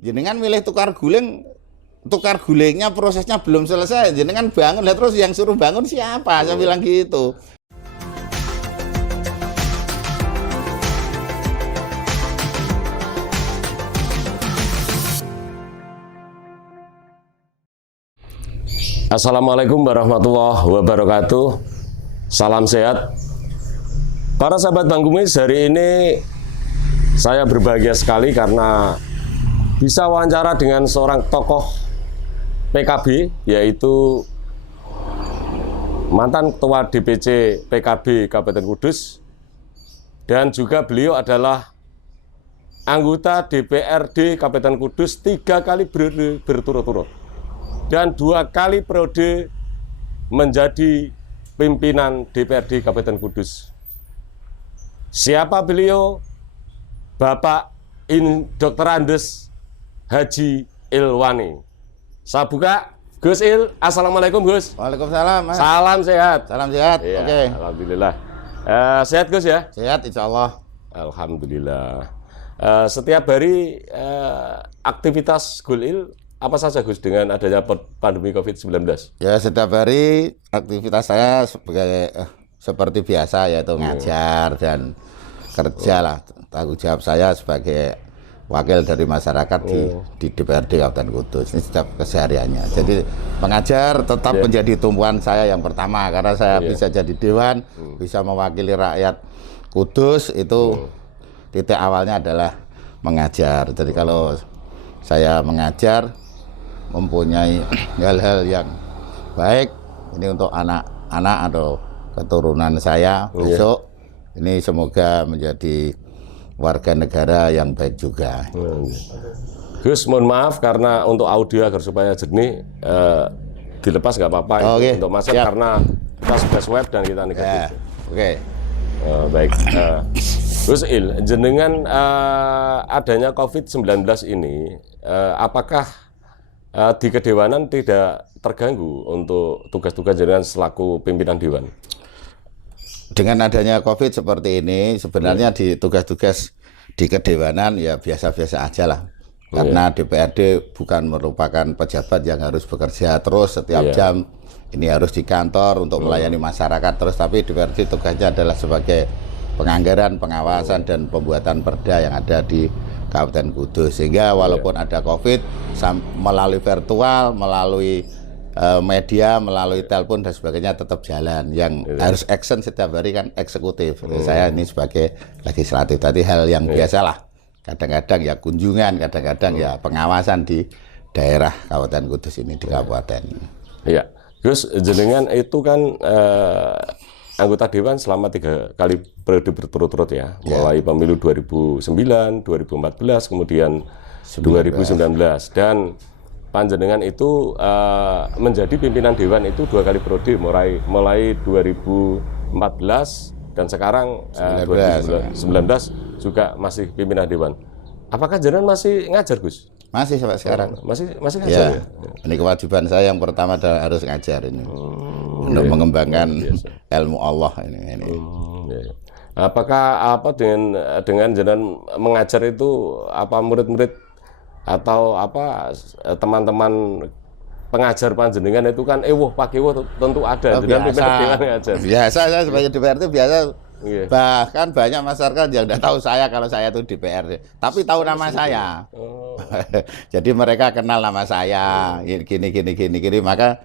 jenengan milih tukar gulingnya prosesnya belum selesai, jenengan bangun, lah terus yang suruh bangun siapa? Saya bilang gitu. Assalamualaikum warahmatullahi wabarakatuh. Salam sehat. Para sahabat Bang Kumis, hari ini saya berbahagia sekali karena bisa wawancara dengan seorang tokoh PKB, yaitu mantan Ketua DPC PKB Kabupaten Kudus, dan juga beliau adalah anggota DPRD Kabupaten Kudus 3 kali berturut-turut dan 2 kali periode menjadi pimpinan DPRD Kabupaten Kudus. Siapa beliau? Bapak Dr. Andes Haji Ilwani. Saya buka. Gus Il, Assalamualaikum Gus. Waalaikumsalam. Salam sehat. Salam sehat. Ya, Oke. Alhamdulillah. Sehat Gus ya? Sehat insya Allah. Alhamdulillah. Setiap hari aktivitas Gulil apa saja Gus dengan adanya pandemi COVID-19? Ya, setiap hari aktivitas saya seperti biasa, yaitu ngajar dan kerja lah. Tanggung jawab saya sebagai wakil dari masyarakat di DPRD Kabupaten Kudus. Ini setiap kesehariannya. Jadi mengajar tetap menjadi tumpuan saya yang pertama, karena saya bisa jadi dewan, bisa mewakili rakyat Kudus. Itu titik awalnya adalah mengajar. Jadi kalau saya mengajar, mempunyai hal-hal yang baik ini untuk anak-anak atau keturunan saya besok, ini semoga menjadi warga negara yang baik juga. Gus, mohon maaf karena untuk audio agar supaya jernih, dilepas nggak apa-apa untuk masuk karena kita sudah swab dan kita negatif. Baik. Gus Il, jenengan adanya COVID-19 ini, apakah di kedewanan tidak terganggu untuk tugas-tugas jenengan selaku pimpinan dewan? Dengan adanya COVID seperti ini, sebenarnya di tugas-tugas di kedewanan ya biasa-biasa aja lah. Karena DPRD bukan merupakan pejabat yang harus bekerja terus setiap jam. Ini harus di kantor untuk melayani masyarakat terus. Tapi DPRD tugasnya adalah sebagai penganggaran, pengawasan, dan pembuatan perda yang ada di Kabupaten Kudus. Sehingga walaupun ada COVID, melalui virtual, melalui media, melalui telepon dan sebagainya tetap jalan. Yang harus action setiap hari kan eksekutif. Saya ini sebagai legislatif. Tadi hal yang biasalah. Kadang-kadang ya kunjungan, kadang-kadang ya pengawasan di daerah Kabupaten Kudus ini di kabupaten. Iya, Gus, jenengan itu kan anggota dewan selama 3 kali periode berturut-turut ya, mulai pemilu 2009, 2014, kemudian 2019, dan panjenengan itu menjadi pimpinan dewan itu 2 kali periode, mulai 2014 dan sekarang 2019 juga masih pimpinan dewan. Apakah jenengan masih ngajar Gus? Masih sampai sekarang. Masih ngajar ya? Ini kewajiban saya yang pertama adalah harus ngajar ini. Untuk mengembangkan ilmu Allah ini. Apakah dengan jenengan mengajar itu apa murid-murid atau apa teman-teman pengajar panjenengan itu kan Pak Ewo tentu ada biasa saya sebagai DPRD biasa. Bahkan banyak masyarakat yang tidak tahu saya kalau saya itu DPRD, tapi tahu nama saya. Jadi mereka kenal nama saya, gini, maka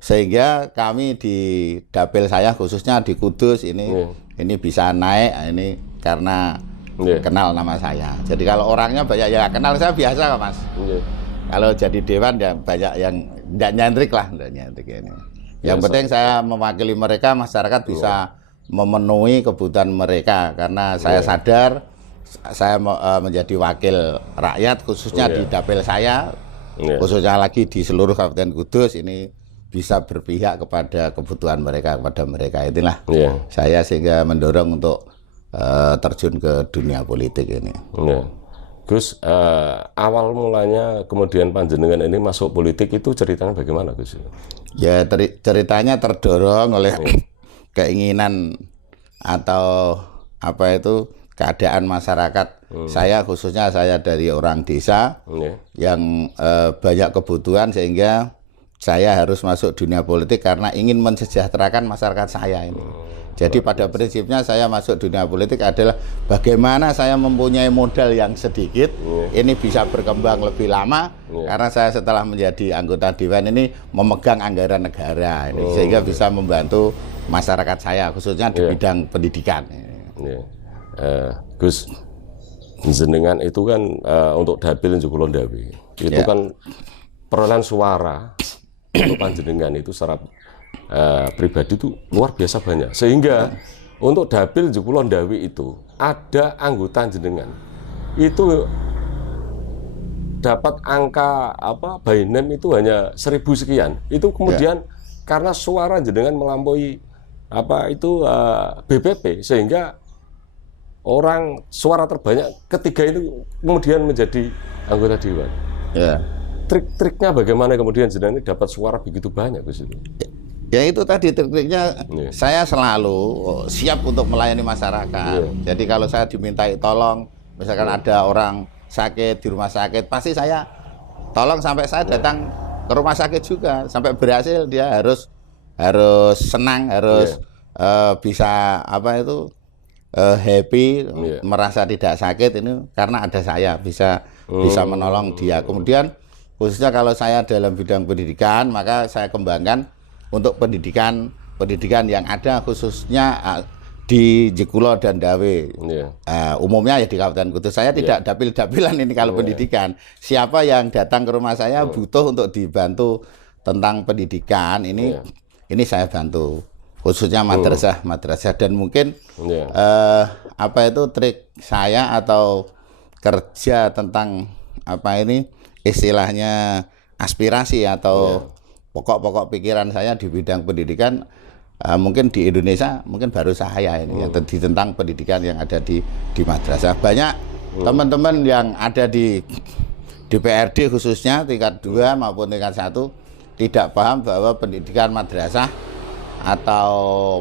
sehingga kami di dapil saya khususnya di Kudus ini bisa naik ini karena kenal nama saya. Jadi kalau orangnya banyak yang kenal saya biasa kok Mas. Kalau jadi dewan ya banyak yang tidak nyentrik ini. Yang penting saya mewakili mereka, masyarakat bisa memenuhi kebutuhan mereka, karena saya sadar saya menjadi wakil rakyat khususnya di dapil saya, khususnya lagi di seluruh Kabupaten Kudus ini bisa berpihak kepada kebutuhan mereka, kepada mereka. Itulah saya sehingga mendorong untuk terjun ke dunia politik ini. Gus, awal mulanya kemudian panjenengan ini masuk politik itu ceritanya bagaimana Gus? Ya ceritanya terdorong oleh keinginan atau apa itu keadaan masyarakat Saya khususnya saya dari orang desa yang banyak kebutuhan sehingga saya harus masuk dunia politik karena ingin mensejahterakan masyarakat saya ini. Jadi pada prinsipnya saya masuk dunia politik adalah bagaimana saya mempunyai modal yang sedikit, ini bisa berkembang lebih lama, karena saya setelah menjadi anggota Dewan ini memegang anggaran negara, ini, sehingga bisa membantu masyarakat saya, khususnya di bidang pendidikan. Gus, jenengan itu kan untuk dapil Joglo Ndawi, itu kan perolehan suara untuk panjenengan itu secara pribadi itu luar biasa banyak, sehingga untuk dapil Joglo Ndawi itu ada anggota jenengan itu dapat angka by name itu hanya 1.000 sekian, itu kemudian karena suara jenengan melampaui BPP, sehingga orang suara terbanyak ketiga itu kemudian menjadi anggota dewan. Trik-triknya bagaimana kemudian jenengan ini dapat suara begitu banyak Gus itu? Ya itu tadi trik-triknya, saya selalu siap untuk melayani masyarakat. Jadi kalau saya dimintai tolong, misalkan ada orang sakit di rumah sakit, pasti saya tolong sampai saya datang ke rumah sakit juga, sampai berhasil dia harus senang, harus bisa happy, merasa tidak sakit ini karena ada saya bisa menolong dia. Kemudian khususnya kalau saya dalam bidang pendidikan, maka saya kembangkan untuk pendidikan yang ada khususnya di Jekulo dan Dawe. Umumnya ya di Kabupaten Kudus. Saya tidak dapil-dapilan ini kalau pendidikan. Siapa yang datang ke rumah saya butuh untuk dibantu tentang pendidikan ini saya bantu. Khususnya madrasah dan mungkin trik saya atau kerja tentang istilahnya aspirasi atau pokok-pokok pikiran saya di bidang pendidikan, mungkin di Indonesia mungkin baru saya ini tentang pendidikan yang ada di madrasah. Banyak teman-teman yang ada di DPRD khususnya tingkat 2 maupun tingkat 1 tidak paham bahwa pendidikan madrasah atau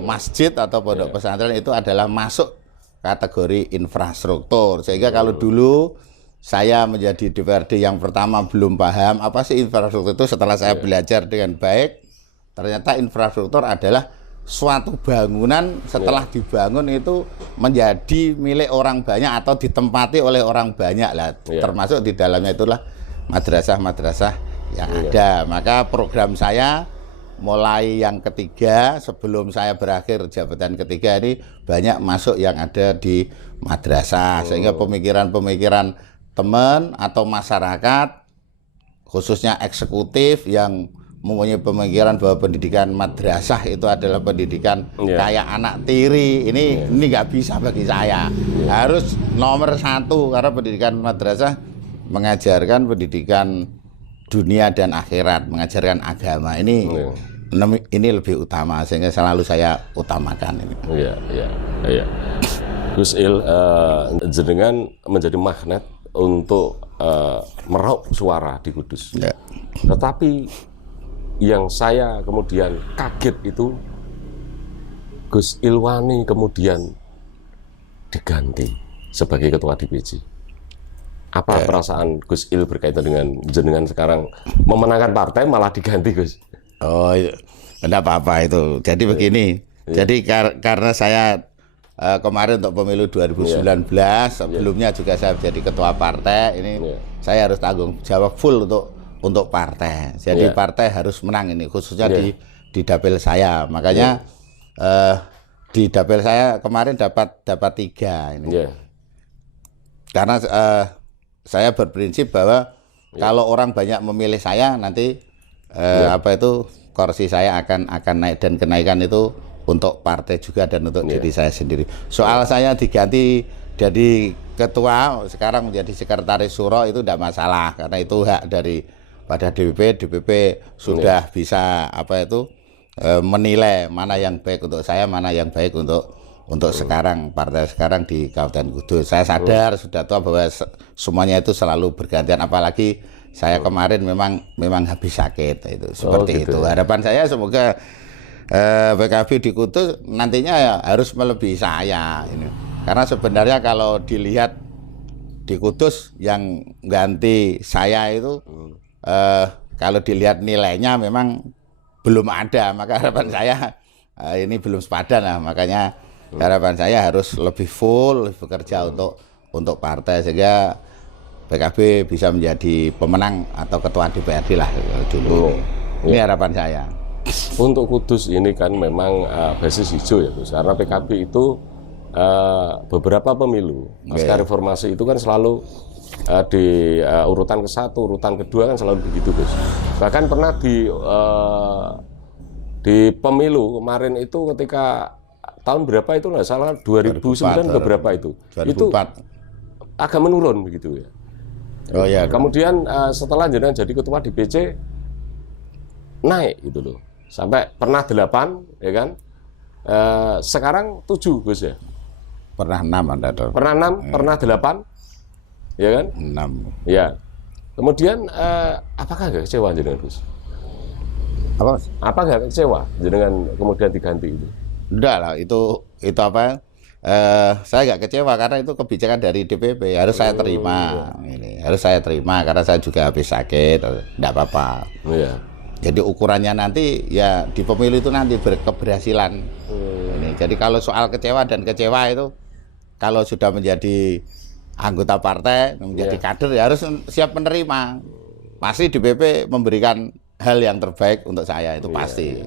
masjid atau pondok pesantren itu adalah masuk kategori infrastruktur. Sehingga kalau dulu saya menjadi DPRD yang pertama belum paham apa sih infrastruktur itu, setelah saya belajar dengan baik, ternyata infrastruktur adalah suatu bangunan setelah dibangun itu menjadi milik orang banyak atau ditempati oleh orang banyak lah, termasuk di dalamnya itulah madrasah-madrasah yang ada. Maka program saya mulai yang ketiga sebelum saya berakhir jabatan ketiga ini banyak masuk yang ada di madrasah, sehingga pemikiran-pemikiran teman atau masyarakat khususnya eksekutif yang mempunyai pemikiran bahwa pendidikan madrasah itu adalah pendidikan kayak anak tiri, ini nggak bisa bagi saya. Harus nomor 1 karena pendidikan madrasah mengajarkan pendidikan dunia dan akhirat, mengajarkan agama. Ini lebih utama, sehingga selalu saya utamakan ini. Iya. Gus Il, jenengan menjadi magnet untuk meraup suara di Kudus. Tetapi yang saya kemudian kaget itu Gus Ilwani kemudian diganti sebagai ketua DPC. Apa perasaan Gus Il berkaitan dengan jenengan sekarang memenangkan partai malah diganti, Gus? Oh, tidak apa-apa itu. Jadi begini. Jadi karena saya kemarin untuk pemilu 2019 sebelumnya juga saya jadi ketua partai ini, saya harus tanggung jawab full untuk partai. Jadi partai harus menang ini, khususnya di dapil saya. Makanya di dapil saya kemarin dapat 3 ini. Karena saya berprinsip bahwa kalau orang banyak memilih saya nanti kursi saya akan naik, dan kenaikan itu untuk partai juga dan untuk diri saya sendiri. Soal saya diganti jadi ketua sekarang menjadi sekretaris Suro itu tidak masalah, karena itu hak pada DPP sudah bisa menilai mana yang baik untuk saya, mana yang baik untuk sekarang partai sekarang di Kabupaten Kudus. Saya sadar sudah tua bahwa semuanya itu selalu bergantian, apalagi saya kemarin memang habis sakit itu seperti itu. Harapan saya semoga PKB di Kudus nantinya harus melebihi saya ini. Karena sebenarnya kalau dilihat di Kudus yang ganti saya itu kalau dilihat nilainya memang belum ada, maka harapan saya ini belum sepadan lah, makanya harapan saya harus lebih full bekerja untuk partai sehingga PKB bisa menjadi pemenang atau ketua DPRD lah dulu. Ini harapan saya. Untuk Kudus ini kan memang basis hijau ya Gus, karena PKB itu beberapa pemilu pasca reformasi itu kan selalu di urutan ke-1, urutan kedua kan selalu begitu Gus. Bahkan pernah di pemilu kemarin itu ketika tahun berapa itu nggak salah 2009 ke berapa itu 2004. Itu agak menurun begitu ya. Oh ya. Kemudian setelah jenengan jadi ketua DPC naik gitu loh. Sampai pernah 8 ya kan. Sekarang 7 Gus ya. Pernah 6 Anda tahu. Pernah 6, pernah 8. Ya kan? 6. Ya. Kemudian apakah agak kecewa jenengan Gus? Apa Mas? Apa agak kecewa jenengan kemudian diganti itu? Enggak lah, itu apa? Saya nggak kecewa karena itu kebijakan dari DPP, harus saya terima. Ini harus saya terima karena saya juga habis sakit, enggak apa-apa. Iya. Jadi ukurannya nanti ya di pemilu itu nanti keberhasilan. Ini. Jadi kalau soal kecewa dan kecewa itu kalau sudah menjadi anggota partai, menjadi kader ya harus siap menerima. Pasti DPP memberikan hal yang terbaik untuk saya itu pasti.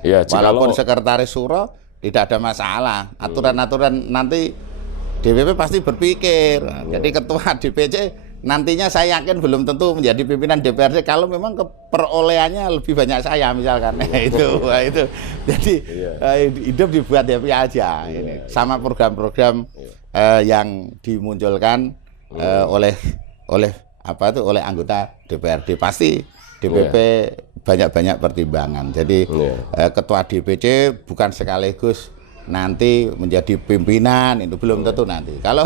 Ya, walaupun sekretaris Suro tidak ada masalah. Aturan-aturan nanti DPP pasti berpikir. Jadi ketua DPC nantinya saya yakin belum tentu menjadi pimpinan DPRD kalau memang perolehannya lebih banyak saya misalkan. itu. Jadi hidup dibuat happy aja. Ini sama program-program yang dimunculkan oleh anggota DPRD pasti DPP banyak-banyak pertimbangan. Jadi ketua DPC bukan sekaligus nanti menjadi pimpinan, itu belum tentu nanti. Kalau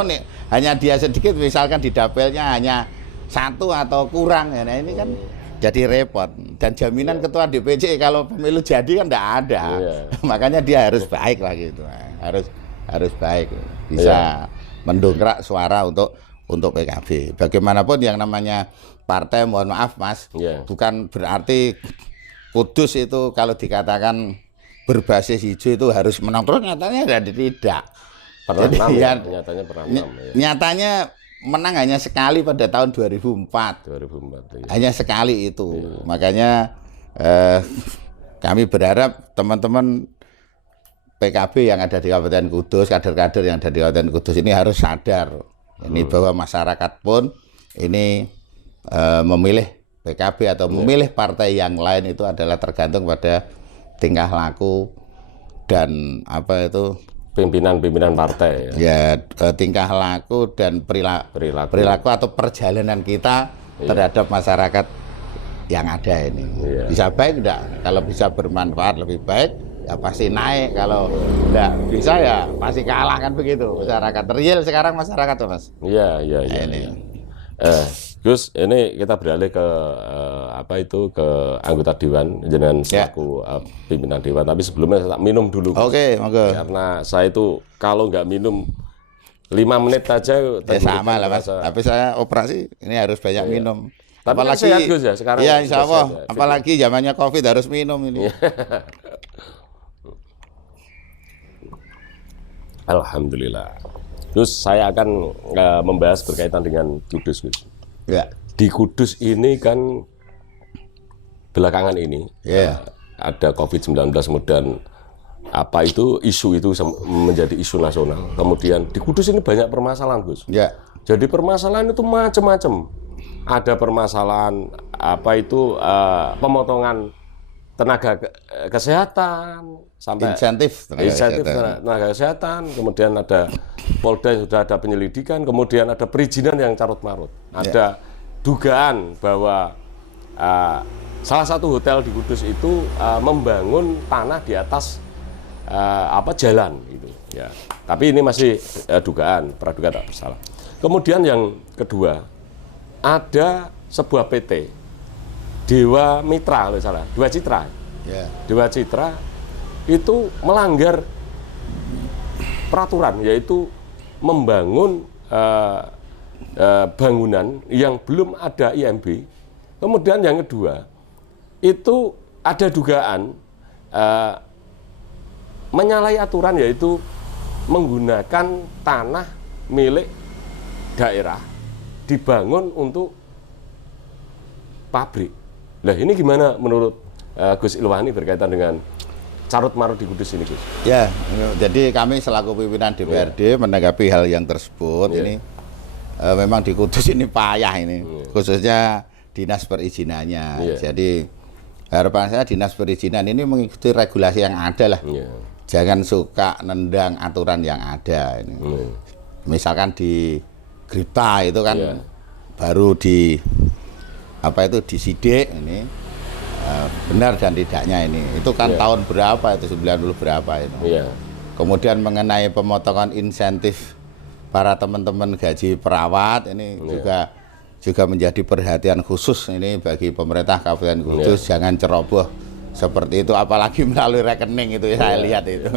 hanya dia sedikit, misalkan di dapilnya hanya 1 atau kurang, ya, nah ini kan jadi repot. Dan jaminan ketua DPC kalau pemilu jadi kan tidak ada. Makanya dia harus baik lah gitu, harus baik, bisa mendongkrak suara untuk PKB. Bagaimanapun yang namanya partai, mohon maaf Mas, bukan berarti Kudus itu kalau dikatakan berbasis hijau itu harus menang terus, nyatanya tidak. Jadi nyatanya pernah menang. Nyatanya menang hanya sekali pada tahun 2004. Hanya sekali itu. Makanya kami berharap teman-teman PKB yang ada di Kabupaten Kudus, kader-kader yang ada di Kabupaten Kudus ini harus sadar ini bahwa masyarakat pun ini memilih PKB atau memilih partai yang lain itu adalah tergantung pada tingkah laku dan pimpinan partai tingkah laku dan perilaku atau perjalanan kita terhadap masyarakat yang ada ini. Bisa baik enggak? Kalau bisa bermanfaat lebih baik ya pasti naik, kalau enggak bisa ya pasti kalah, kan begitu. Masyarakat real sekarang masyarakat tuh Mas. Iya. Gus, ini kita beralih ke ke anggota dewan jenengan selaku pimpinan dewan. Tapi sebelumnya saya minum dulu. Oke, monggo. Karena saya itu kalau nggak minum 5 menit aja sama lah Mas. Tapi saya operasi ini harus banyak minum. Tapi apalagi sehat Gus ya sekarang. Iya, insya Allah. Apalagi zamannya Covid harus minum ini. Alhamdulillah. Terus saya akan membahas berkaitan dengan Kudus, Gus. Di Kudus ini kan belakangan ini ada COVID-19, kemudian isu itu menjadi isu nasional. Kemudian di Kudus ini banyak permasalahan, Gus. Jadi permasalahan itu macam-macam. Ada permasalahan pemotongan tenaga kesehatan sampai insentif tenaga kesehatan, kemudian ada Polda yang sudah ada penyelidikan, kemudian ada perizinan yang carut-marut, ada dugaan bahwa salah satu hotel di Kudus itu membangun tanah di atas jalan gitu ya. Tapi ini masih dugaan, praduga tak bersalah. Kemudian yang kedua, ada sebuah PT Dewa Mitra, kalau salah, Dewa Citra. Dewa Citra itu melanggar peraturan, yaitu membangun bangunan yang belum ada IMB. Kemudian yang kedua, itu ada dugaan menyalahi aturan, yaitu menggunakan tanah milik daerah dibangun untuk pabrik. Nah ini gimana menurut Gus Ilwani berkaitan dengan carut-marut di Kudus ini, Gus? Ya, jadi kami selaku pimpinan DPRD menanggapi hal yang tersebut. Ini memang di Kudus ini payah ini, khususnya dinas perizinannya. Jadi harapan saya dinas perizinan ini mengikuti regulasi yang ada lah. Jangan suka nendang aturan yang ada ini. Misalkan di Gripta itu kan baru di disidik ini benar dan tidaknya ini. Itu kan tahun berapa itu, 90 berapa itu. Kemudian mengenai pemotongan insentif para teman-teman gaji perawat ini juga menjadi perhatian khusus ini bagi pemerintah Kabupaten Kudus. Jangan ceroboh seperti itu, apalagi melalui rekening itu saya lihat itu.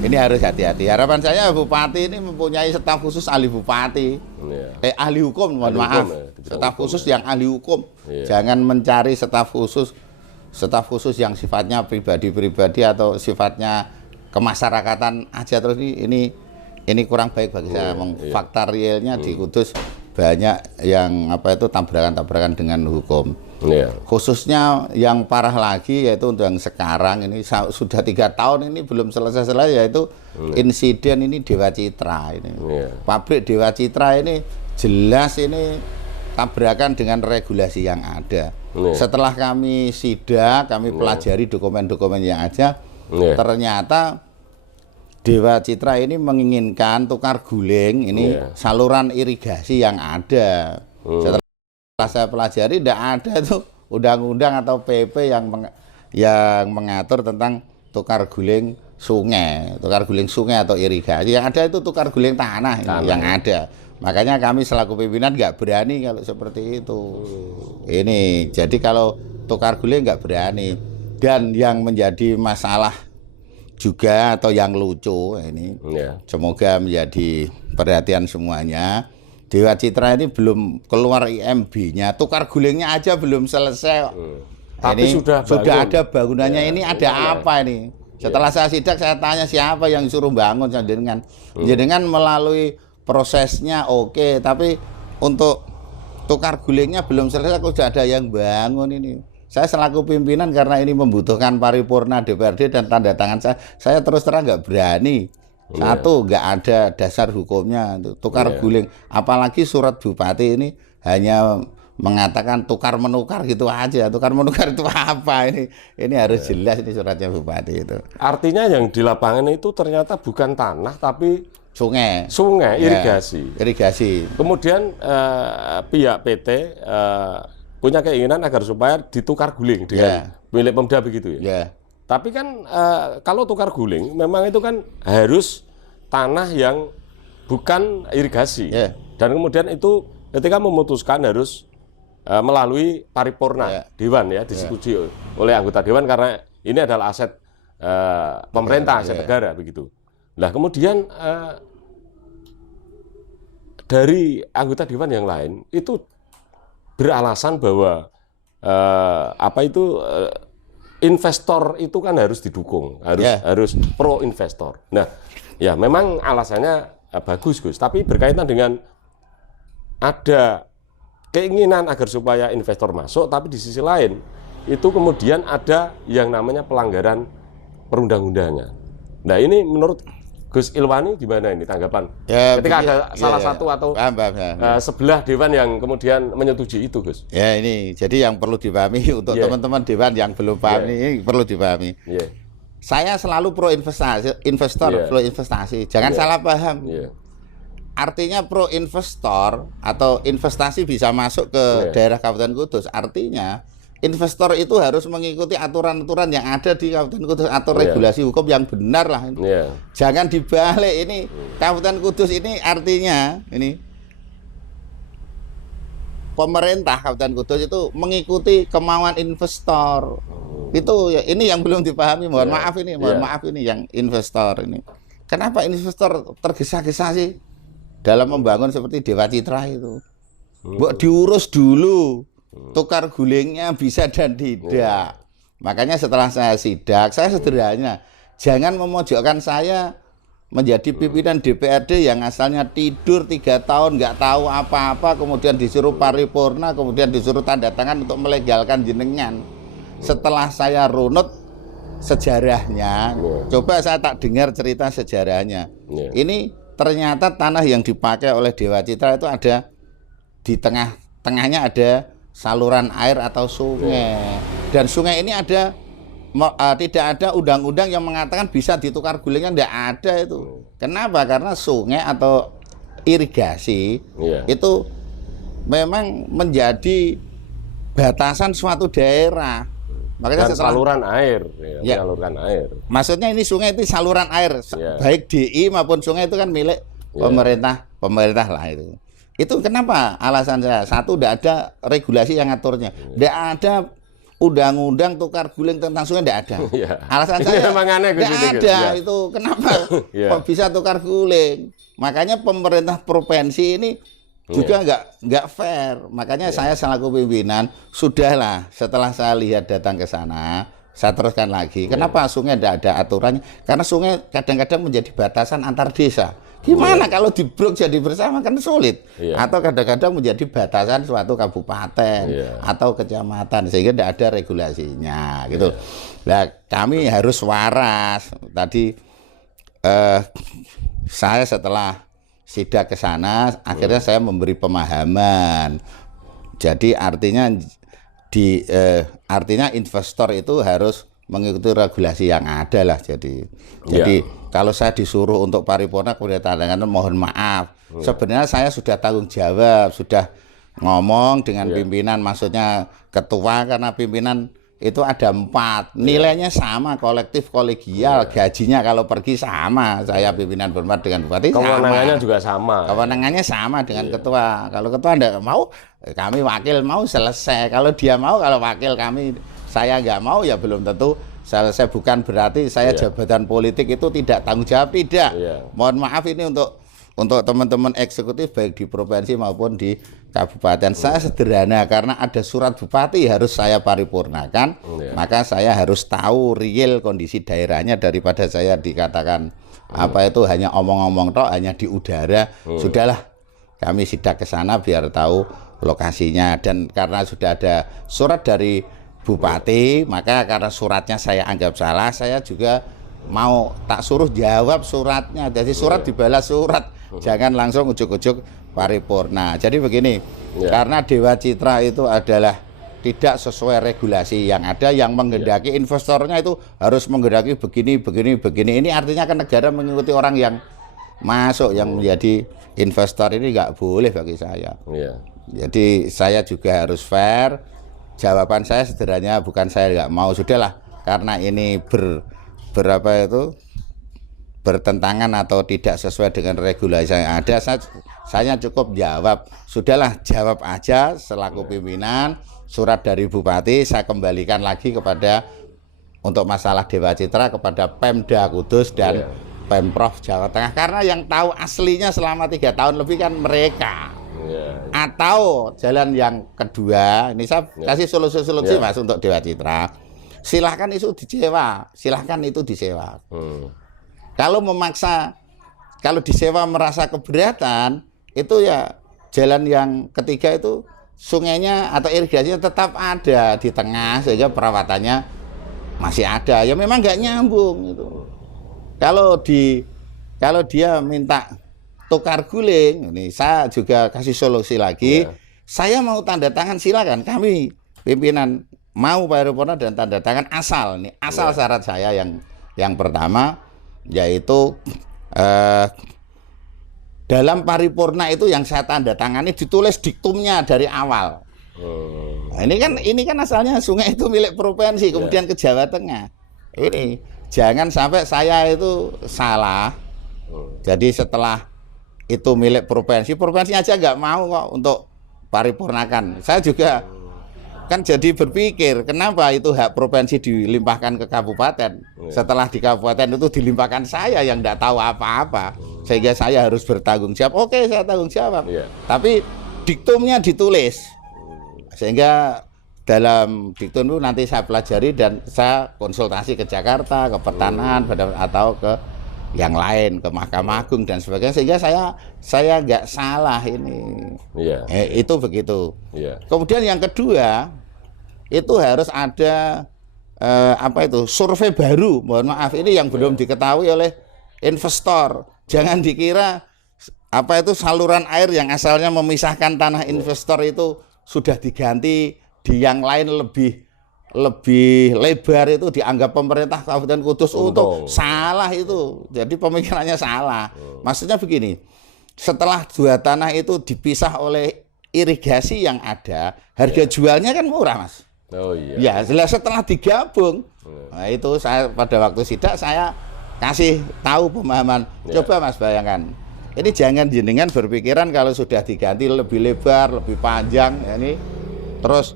Ini harus hati-hati. Harapan saya Bupati ini mempunyai staf khusus ahli bupati, ahli hukum, mohon maaf, staf khusus yang ahli hukum. Jangan mencari staf khusus yang sifatnya pribadi-pribadi atau sifatnya kemasyarakatan aja terus. Ini kurang baik bagi saya. Fakta realnya di Kudus banyak yang tabrakan-tabrakan dengan hukum. Khususnya yang parah lagi yaitu untuk yang sekarang ini sudah 3 tahun ini belum selesai yaitu insiden ini Dewa Citra ini. Pabrik Dewa Citra ini jelas ini tabrakan dengan regulasi yang ada. Setelah kami sidak, kami pelajari dokumen-dokumen yang ada, ternyata Dewa Citra ini menginginkan tukar guling ini saluran irigasi yang ada. Setelah saya pelajari tidak ada tuh undang-undang atau PP yang mengatur tentang tukar guling sungai atau irigasi. Yang ada itu tukar guling tanah. Yang ada. Makanya kami selaku pimpinan nggak berani kalau seperti itu. Ini jadi kalau tukar guling nggak berani. Dan yang menjadi masalah juga atau yang lucu ini, semoga menjadi perhatian semuanya. Dewa Citra ini belum keluar IMB-nya, tukar gulingnya aja belum selesai. Tapi ini sudah ada bangunannya. Ini ada apa ini? Setelah saya sidak, saya tanya siapa yang suruh bangun jenengan melalui prosesnya oke, tapi untuk tukar gulingnya belum selesai, kok sudah ada yang bangun ini. Saya selaku pimpinan karena ini membutuhkan paripurna DPRD dan tanda tangan saya terus terang nggak berani. Satu, nggak ada dasar hukumnya tukar guling. Apalagi surat bupati ini hanya mengatakan tukar menukar gitu aja. Tukar menukar itu apa ini? Ini harus jelas ini suratnya bupati itu. Artinya yang di lapangan itu ternyata bukan tanah tapi sungai, irigasi. Kemudian pihak PT punya keinginan agar supaya ditukar guling dengan milik Pemda begitu ya. Tapi kan kalau tukar guling memang itu kan harus tanah yang bukan irigasi. Dan kemudian itu ketika memutuskan harus melalui paripurna dewan disetujui oleh anggota dewan karena ini adalah aset pemerintah, aset negara begitu. Nah kemudian dari anggota dewan yang lain itu beralasan bahwa investor itu kan harus didukung, harus pro investor. Nah, ya memang alasannya bagus Gus, tapi berkaitan dengan ada keinginan agar supaya investor masuk, tapi di sisi lain itu kemudian ada yang namanya pelanggaran perundang-undangan. Nah ini menurut Gus Ilwani gimana ini tanggapan? Ketika ada salah satu atau sebelah dewan yang kemudian menyetujui itu, Gus. Ya ini, jadi yang perlu dipahami untuk teman-teman dewan yang belum paham ini perlu dipahami. Saya selalu pro investor, pro investasi. Jangan salah paham. Artinya pro investor atau investasi bisa masuk ke daerah Kabupaten Kudus. Artinya investor itu harus mengikuti aturan-aturan yang ada di Kabupaten Kudus atau regulasi hukum yang benar lah. Jangan dibalik ini. Kabupaten Kudus ini artinya ini pemerintah Kabupaten Kudus itu mengikuti kemauan investor. Itu ini yang belum dipahami. Mohon maaf ini yang investor ini. Kenapa investor tergesa-gesa sih? dalam membangun seperti Dewa Citra itu. Mbok diurus dulu, tukar gulingnya bisa dan tidak. Makanya setelah saya sidak, saya sederhana, jangan memojokkan saya menjadi pimpinan DPRD yang asalnya tidur 3 tahun nggak tahu apa-apa, kemudian disuruh paripurna, kemudian disuruh tanda tangan untuk melegalkan jenengan. Setelah saya runut sejarahnya, coba saya tak dengar cerita sejarahnya. Ini ternyata tanah yang dipakai oleh Dewa Citra itu ada di tengahnya ada saluran air atau sungai. Dan sungai ini ada tidak ada undang-undang yang mengatakan bisa ditukar gulingnya, tidak ada itu. Kenapa? Karena sungai atau irigasi itu memang menjadi batasan suatu daerah. Makanya saluran air, menyalurkan air. Maksudnya ini sungai itu saluran air, baik DI maupun sungai itu kan milik pemerintah lah itu. Itu kenapa alasan saya? Satu, tidak ada regulasi yang ngaturnya, tidak ada undang-undang tukar guling tentang sungai, tidak ada. Alasan saya tidak ada itu. Kenapa kok bisa tukar guling? Makanya pemerintah provinsi ini juga nggak fair. Makanya saya selaku pimpinan, sudahlah setelah saya lihat datang ke sana, saya teruskan lagi. Kenapa sungai tidak ada aturannya? Karena sungai kadang-kadang menjadi batasan antar desa. Gimana kalau dibruk jadi bersama, kan sulit. Atau kadang-kadang menjadi batasan suatu kabupaten atau kecamatan, sehingga tidak ada regulasinya gitu. Nah, kami harus waras. Tadi saya setelah sidak ke sana, akhirnya saya memberi pemahaman. Jadi artinya artinya investor itu harus mengikuti regulasi yang ada lah. Jadi kalau saya disuruh untuk paripurna kemudian tandangan, mohon maaf. Sebenarnya saya sudah tanggung jawab, sudah ngomong dengan pimpinan, maksudnya ketua, karena pimpinan itu ada 4, nilainya sama, kolektif kolegial, gajinya kalau pergi sama, saya pimpinan berempat dengan bupati kewenangannya juga sama, kewenangannya sama dengan ketua. Kalau ketua enggak mau, kami wakil mau, selesai. Kalau dia mau, kalau wakil kami saya nggak mau, ya belum tentu selesai. Bukan berarti saya jabatan politik itu tidak tanggung jawab, tidak. Mohon maaf ini untuk teman-teman eksekutif baik di provinsi maupun di kabupaten. Saya sederhana, karena ada surat bupati harus saya paripurnakan, maka saya harus tahu real kondisi daerahnya daripada saya dikatakan apa itu hanya omong-omong tok, hanya di udara. Sudahlah, kami sidak ke sana biar tahu lokasinya. Dan karena sudah ada surat dari bupati, maka karena suratnya saya anggap salah, saya juga mau tak suruh jawab suratnya. Jadi surat dibalas surat, jangan langsung ujuk-ujuk paripurna. Jadi begini, karena Dewa Citra itu adalah tidak sesuai regulasi yang ada, yang menghendaki investornya itu harus menghendaki begini. Ini artinya kan negara mengikuti orang yang masuk, yang menjadi investor ini nggak boleh bagi saya. Jadi saya juga harus fair. Jawaban saya sederhana, bukan saya nggak mau, sudahlah, karena ini bertentangan atau tidak sesuai dengan regulasi yang ada, saya cukup jawab. Sudahlah, jawab aja selaku pimpinan. Surat dari bupati saya kembalikan lagi kepada, untuk masalah Dewa Citra, kepada Pemda Kudus dan Pemprov Jawa Tengah, karena yang tahu aslinya selama 3 tahun lebih kan mereka. Atau jalan yang kedua, ini saya kasih solusi Mas untuk Dewa Citra. Silahkan itu disewa. Kalau memaksa, kalau disewa merasa keberatan, itu ya jalan yang ketiga itu sungainya atau irigasinya tetap ada di tengah, sehingga perawatannya masih ada. Ya memang nggak nyambung itu. Kalau dia minta tukar guling, ini saya juga kasih solusi lagi. Saya mau tanda tangan, silakan. Kami pimpinan mau paripurna dan tanda tangan, asal syarat saya yang pertama, yaitu dalam paripurna itu yang saya tanda tangani ditulis diktumnya dari awal. Nah, ini kan asalnya sungai itu milik provinsi, kemudian ke Jawa Tengah. Ini jangan sampai saya itu salah. Jadi setelah itu milik provinsi aja nggak mau kok untuk paripurnakan. Saya juga kan jadi berpikir kenapa itu hak provinsi dilimpahkan ke kabupaten, setelah di kabupaten itu dilimpahkan saya yang tidak tahu apa-apa, sehingga saya harus bertanggung jawab. Oke, saya tanggung jawab, tapi diktumnya ditulis, sehingga dalam diktum itu nanti saya pelajari dan saya konsultasi ke Jakarta, ke Pertanahan, atau ke yang lain, ke Mahkamah Agung dan sebagainya, sehingga saya nggak salah ini. Itu begitu. Kemudian yang kedua, itu harus ada survei baru. Mohon maaf, ini yang belum diketahui oleh investor. Jangan dikira saluran air yang asalnya memisahkan tanah investor itu sudah diganti di yang lain lebih lebar, itu dianggap pemerintah Kabupaten Kudus untuk salah itu. Jadi pemikirannya salah. Maksudnya begini, setelah dua tanah itu dipisah oleh irigasi yang ada, harga jualnya kan murah, Mas. Ya, setelah digabung, nah itu saya pada waktu sidak saya kasih tahu pemahaman. Coba Mas bayangkan, ini jangan jenengan berpikiran kalau sudah diganti lebih lebar, lebih panjang, ya ini terus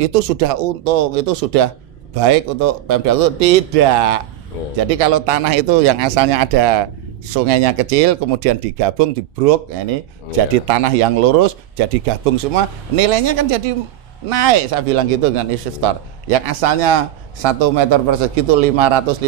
itu sudah untung, itu sudah baik untuk Pemda itu. Tidak. Jadi kalau tanah itu yang asalnya ada sungainya kecil, kemudian digabung, dibrok, ya ini jadi tanah yang lurus, jadi gabung semua, nilainya kan jadi naik. Saya bilang gitu dengan investor. Yang asalnya 1 meter persegi itu 550,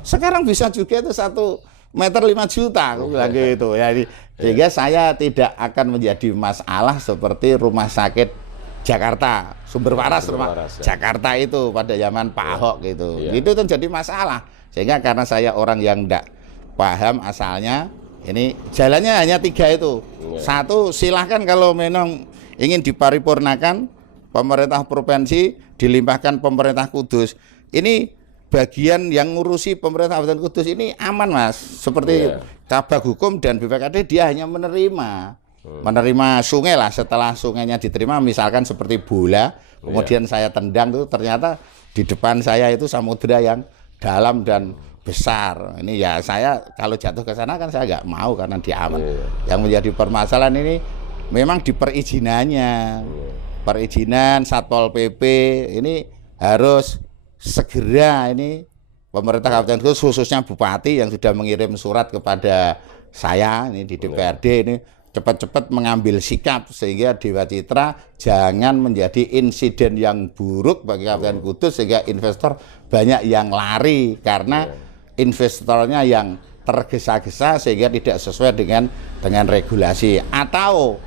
sekarang bisa juga itu 1 meter 5 juta, aku bilang gitu. Ya, sehingga saya tidak akan menjadi masalah seperti rumah sakit Jakarta, Sumber Waras, Jakarta itu pada zaman Pak Ahok gitu. Itu tuh jadi masalah. Sehingga karena saya orang yang enggak paham asalnya, ini jalannya hanya 3 itu. Satu, silahkan kalau memang ingin diparipurnakan, pemerintah provinsi dilimpahkan pemerintah Kudus. Ini bagian yang ngurusi pemerintah Kabupaten Kudus ini aman, Mas. Seperti Kabag Hukum dan BPKD, dia hanya menerima sungai lah. Setelah sungainya diterima, misalkan seperti bola, kemudian saya tendang tuh, ternyata di depan saya itu samudera yang dalam dan besar. Ini ya saya kalau jatuh ke sana kan saya nggak mau karena diaman. Yang menjadi permasalahan ini memang di perizinannya. Perizinan Satpol PP ini harus segera, ini pemerintah Kabupaten Kudus khususnya Bupati yang sudah mengirim surat kepada saya ini di DPRD ini cepat-cepat mengambil sikap sehingga Dewa Citra jangan menjadi insiden yang buruk bagi Kabupaten Kudus, sehingga investor banyak yang lari karena investornya yang tergesa-gesa sehingga tidak sesuai dengan regulasi. Atau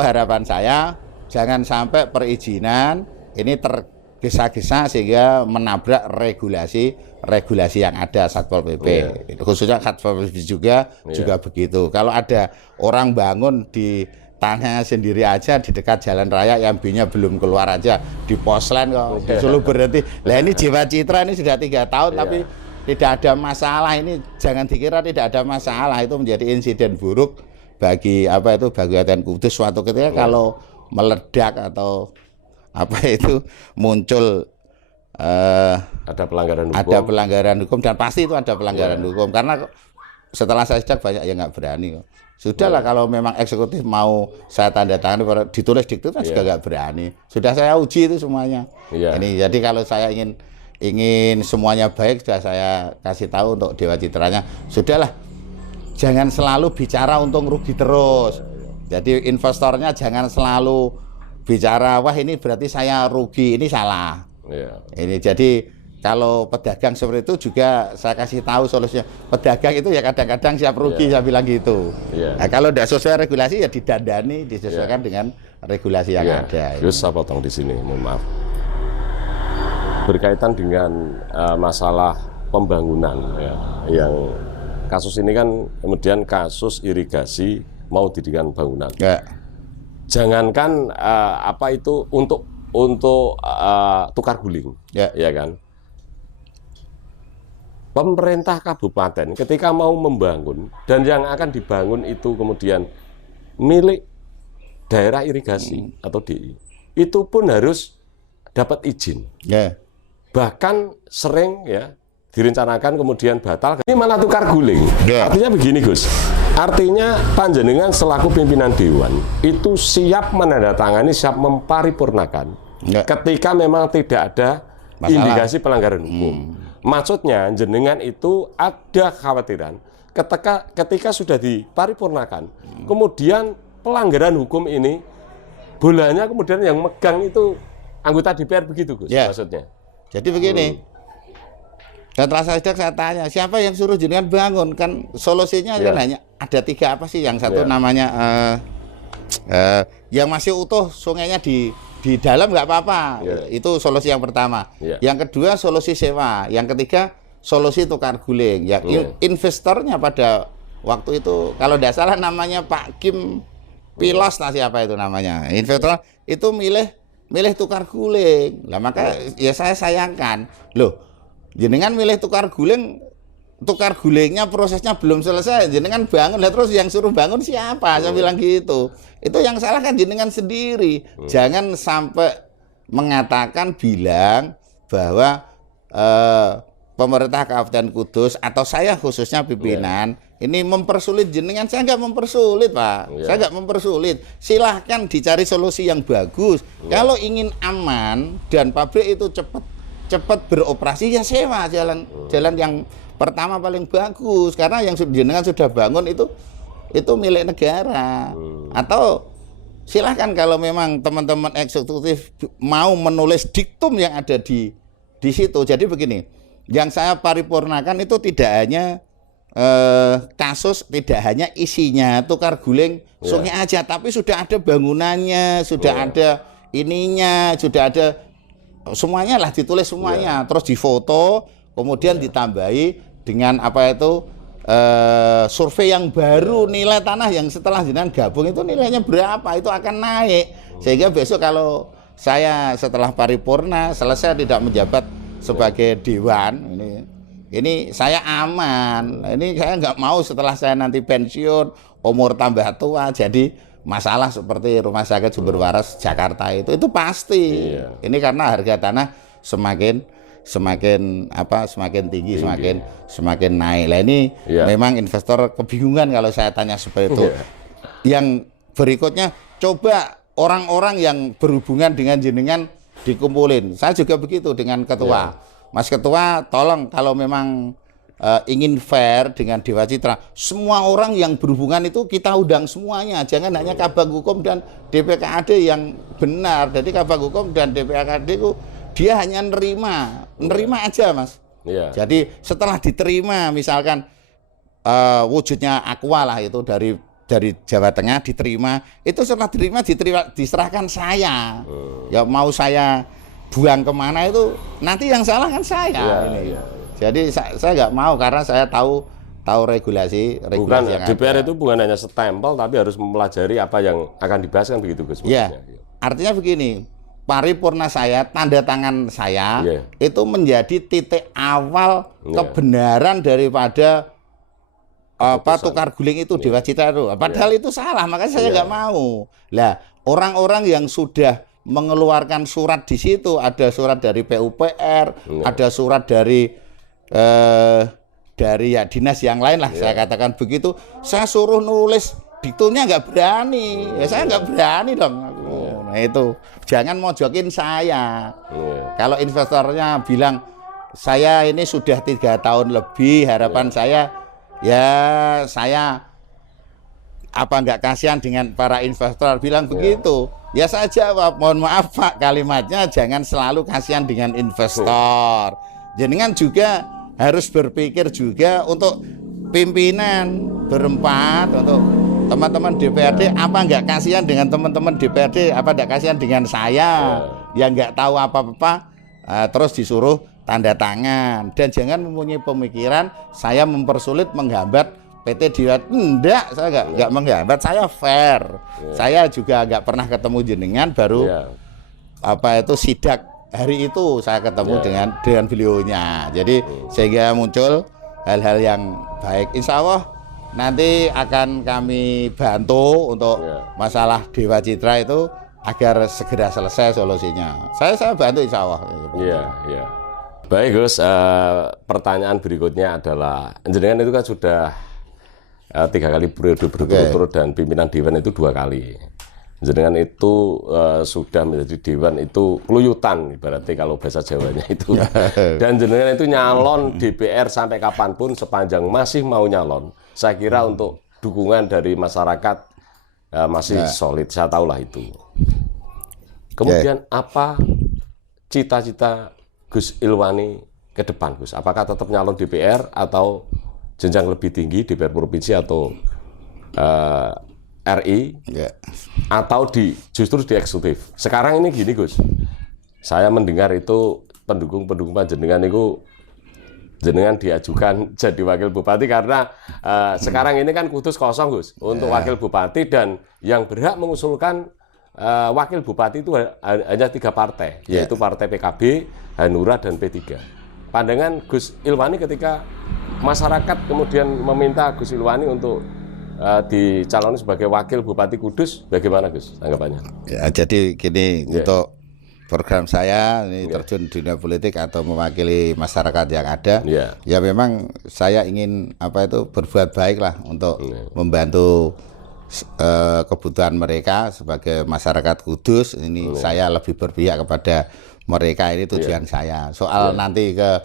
harapan saya jangan sampai perizinan ini tergesa-gesa sehingga menabrak regulasi yang ada Satpol PP. Khususnya Satpol PP juga begitu. Kalau ada orang bangun di tanah sendiri aja di dekat jalan raya yang B-nya belum keluar aja di poslen kok disuruh berhenti. Lah ini Dewa Citra ini sudah 3 tahun tapi tidak ada masalah. Ini jangan dikira tidak ada masalah, itu menjadi insiden buruk bagi Kabupaten Kudus suatu ketika kalau meledak atau muncul ada pelanggaran hukum. Ada pelanggaran hukum dan pasti itu ada pelanggaran hukum, karena setelah saya sidak banyak yang nggak berani. Sudahlah kalau memang eksekutif mau saya tanda tangan ditulis diktum juga nggak berani. Sudah saya uji itu semuanya. Ini jadi kalau saya ingin semuanya baik, sudah saya kasih tahu untuk Dewa Citranya. Sudahlah, jangan selalu bicara untung rugi terus. Jadi investornya jangan selalu bicara wah ini berarti saya rugi, ini salah. Ini jadi kalau pedagang seperti itu juga saya kasih tahu solusinya. Pedagang itu ya kadang-kadang siap rugi, saya bilang gitu. Nah, kalau tidak sesuai regulasi ya didandani, disesuaikan dengan regulasi yang ada. Terus saya potong di sini, mohon maaf. Berkaitan dengan masalah pembangunan yang kasus ini kan kemudian kasus irigasi mau didirikan bangunan. Jangankan itu untuk tukar guling, ya kan? Pemerintah kabupaten ketika mau membangun dan yang akan dibangun itu kemudian milik daerah irigasi atau DI, itu pun harus dapat izin. Bahkan sering direncanakan kemudian batal. Ini malah tukar guling. Artinya begini Gus, Artinya panjenengan selaku pimpinan dewan itu siap menandatangani, siap memparipurnakan ketika memang tidak ada indikasi pelanggaran hukum. Maksudnya jenengan itu ada kekhawatiran ketika sudah diparipurnakan, kemudian pelanggaran hukum ini bolanya kemudian yang megang itu anggota DPR begitu, Gus, maksudnya. Jadi begini, setelah saya tanya, siapa yang suruh jenengan bangun? Kan solusinya kan hanya ada 3 apa sih? Yang satu namanya yang masih utuh sungainya di dalam nggak apa-apa. Itu solusi yang pertama. Yang kedua solusi sewa. Yang ketiga solusi tukar guling. Ya, investornya pada waktu itu kalau tidak salah namanya Pak Kim Pilos, siapa itu namanya. Investor itu milih tukar guling. Lah maka ya saya sayangkan. Loh, jenengan milih tukar gulingnya prosesnya belum selesai, jenengan bangun, lah terus yang suruh bangun siapa? Saya bilang gitu. Itu yang salah kan jenengan sendiri. Jangan sampai mengatakan bilang bahwa pemerintah Kabupaten Kudus atau saya khususnya pimpinan ini mempersulit jenengan. Saya nggak mempersulit, Pak. Saya nggak mempersulit. Silahkan dicari solusi yang bagus. Kalau ingin aman dan pabrik itu cepat beroperasi, ya sewa jalan yang pertama paling bagus, karena yang jenengan sudah bangun itu milik negara. Atau silahkan kalau memang teman-teman eksekutif mau menulis diktum yang ada di situ. Jadi begini, yang saya paripurnakan itu tidak hanya kasus, tidak hanya isinya tukar guling sungai aja, tapi sudah ada bangunannya, sudah ada ininya, sudah ada semuanya lah, ditulis semuanya, terus difoto, kemudian ditambahi dengan apa itu survei yang baru, nilai tanah yang setelah jenengan gabung itu nilainya berapa, itu akan naik, sehingga besok kalau saya setelah paripurna selesai tidak menjabat sebagai dewan, ini saya aman. Ini saya nggak mau setelah saya nanti pensiun, umur tambah tua, jadi masalah seperti Rumah Sakit Sumber Waras Jakarta itu pasti. Ini karena harga tanah semakin tinggi, semakin naik. Lah ini memang investor kebingungan kalau saya tanya seperti itu. Yang berikutnya, coba orang-orang yang berhubungan dengan jenengan dikumpulin. Saya juga begitu dengan ketua. Mas Ketua, tolong kalau memang ingin fair dengan Dewa Citra, semua orang yang berhubungan itu kita undang semuanya, jangan hanya Kabag Hukum dan DPKAD yang benar. Jadi Kabag Hukum dan DPKAD itu dia hanya nerima aja, Mas. Jadi setelah diterima, misalkan wujudnya Aqua lah itu dari Jawa Tengah diterima, itu setelah diserahkan saya. Ya mau saya buang kemana itu nanti yang salah kan saya. Jadi saya nggak mau, karena saya tahu regulasi yang DPR ada. itu bukan hanya stempel, tapi harus mempelajari apa yang akan dibahas, kan begitu, Gus? Artinya begini, paripurna saya, tanda tangan saya itu menjadi titik awal kebenaran daripada tukar guling itu Dewa Citra itu. Padahal itu salah, makanya saya nggak mau. Lah, orang-orang yang sudah mengeluarkan surat di situ, ada surat dari PUPR, ada surat dari dinas yang lain lah, saya katakan begitu. Saya suruh nulis diktumnya nggak berani, ya saya nggak berani dong. Nah itu jangan mojokin saya. Kalau investornya bilang saya ini sudah 3 tahun lebih, harapan saya apa nggak kasihan dengan para investor, bilang begitu. Ya saya jawab, mohon maaf Pak, kalimatnya jangan selalu kasihan dengan investor. Jenengan juga harus berpikir juga untuk pimpinan berempat, untuk teman-teman DPRD, apa nggak kasihan dengan teman-teman DPRD, apa nggak kasihan dengan saya yang nggak tahu apa-apa, terus disuruh tanda tangan. Dan jangan mempunyai pemikiran saya mempersulit, menghambat PT Dewa. Enggak, saya nggak menghambat, saya fair. Saya juga nggak pernah ketemu jenengan, baru sidak hari itu saya ketemu dengan beliaunya. Jadi sehingga muncul hal-hal yang baik. Insya Allah nanti akan kami bantu untuk masalah Dewa Citra itu agar segera selesai solusinya. Saya bantu insya Allah. Baik, Gus. Pertanyaan berikutnya adalah, jenengan itu kan sudah 3 kali periode berturut-turut dan pimpinan dewan itu 2 kali. Jenengan itu sudah menjadi dewan itu keluyutan ibaratnya kalau bahasa Jawanya itu. Dan jenengan itu nyalon DPR sampai kapanpun sepanjang masih mau nyalon. Saya kira untuk dukungan dari masyarakat masih solid. Saya tahulah itu. Kemudian apa cita-cita Gus Ilwani ke depan, Gus? Apakah tetap nyalon DPR atau jenjang lebih tinggi DPR provinsi atau RI atau justru di eksekutif? Sekarang ini gini, Gus, saya mendengar itu pendukung panjenengan itu jenengan diajukan jadi wakil bupati karena sekarang ini kan Kudus kosong, Gus, untuk wakil bupati, dan yang berhak mengusulkan wakil bupati itu hanya 3 partai, yaitu Partai PKB, Hanura, dan P3. Pandangan Gus Ilwani ketika masyarakat kemudian meminta Gus Ilwani untuk dicalonkan sebagai wakil Bupati Kudus, bagaimana Gus tanggapannya? Ya, jadi gini, untuk program saya ini terjun dunia politik atau mewakili masyarakat yang ada, ya memang saya ingin berbuat baik lah untuk membantu kebutuhan mereka sebagai masyarakat Kudus. Ini saya lebih berpihak kepada mereka, ini tujuan saya. Soal nanti ke